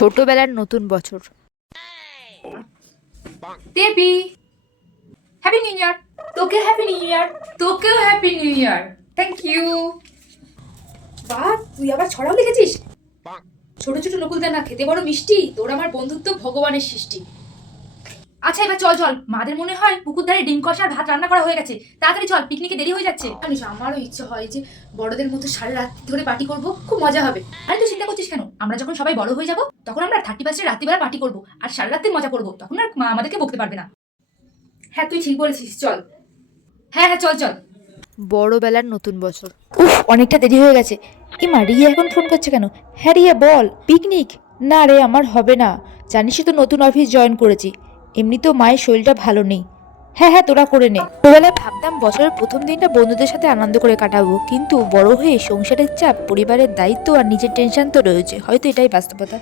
ছোটবেলার নতুন বছর। Debi, happy new year. তোকে হ্যাপি নিউ ইয়ার। তোকেও happy new year. Thank you. বাহ, তুই আবার ছড়াও লিখেছিস? ছোট ছোট নকুলদানা খেতে বড় মিষ্টি, তোর আমার বন্ধুত্ব ভগবানের সৃষ্টি। আচ্ছা এবার চল চল, মাদের মনে হয় পুকুর ধারে ডিম কষা আর ভাত রান্না করা হয়ে গেছে, তাড়াতাড়ি চল, পিকনিকে দেরি হয়ে যাচ্ছে। জানিস আমারও ইচ্ছে হয় যে বড়দের মতো সারা রাত ধরে পার্টি করব, খুব মজা হবে। আরে তুই চিন্তা করছিস কেন? আমরা যখন সবাই বড় হয়ে যাব তখন আমরা 31 রাত্রিবেলা পার্টি করব আর সারা রাত্রি মজা করব, তখন আর মা আমাদেরকে বকতে পারবে না। হ্যাঁ তুই ঠিক বলেছিস, চল। হ্যাঁ হ্যাঁ চল চল। বড়বেলার নতুন বছর। উফ, অনেকটা দেরি হয়ে গেছে। মা, রিয়া এখন ফোন করছে কেন? হ্যাঁ রিয়া বল, পিকনিক? না রে, আমার হবে না। জানিসই তো নতুন অফিস জয়েন করেছি, এমনিতেও মায়ের শরীরটা ভালো নেই। হ্যাঁ হ্যাঁ, তোরা করে নে। ছোটবেলায় ভাবতাম বছরের প্রথম দিনটা বন্ধুদের সাথে আনন্দ করে কাটাবো, কিন্তু বড় হয়ে সংসারের চাপ, পরিবারের দায়িত্ব আর নিজের টেনশন তো রয়েছে, হয়তো এটাই বাস্তবতা।